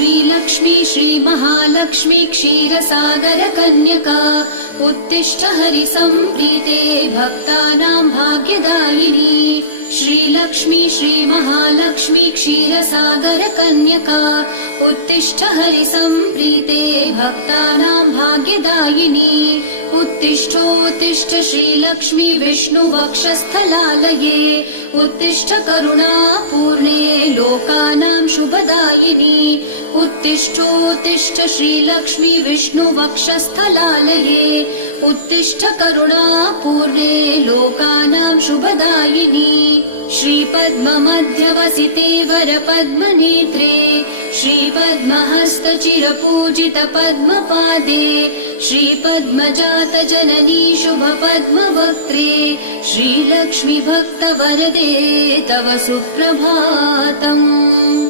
श्रीलक्ष्मी श्रीमहालक्ष्मी क्षीरसागरकन्यका उत्तिष्ठ हरिसम्प्रीते भक्तानां भाग्यदायिनी। श्रीलक्ष्मी श्रीमहालक्ष्मी क्षीरसागरकन्यका उत्तिष्ठ हरिसम्प्रीते भक्तानां भाग्यदायिनी। उत्तिष्ठोत्तिष्ठ श्रीलक्ष्मी विष्णुवक्षस्थलालये उत्तिष्ठ करुणापूर्णे लोकानां शुभदायिनी। उत्तिष्ठोत्तिष्ठ श्रीलक्ष्मी विष्णुवक्षस्थलालये उत्तिष्ठ करुणापूर्णे लोकानां शुभदायिनी। श्रीपद्ममध्यवसिते वरपद्मनेत्रे श्रीपद्महस्तचिरपूजित पद्मपादे श्रीपद्मजातजननी शुभपद्मवक्त्रे श्रीलक्ष्मी भक्तवरदे तव सुप्रभातम्।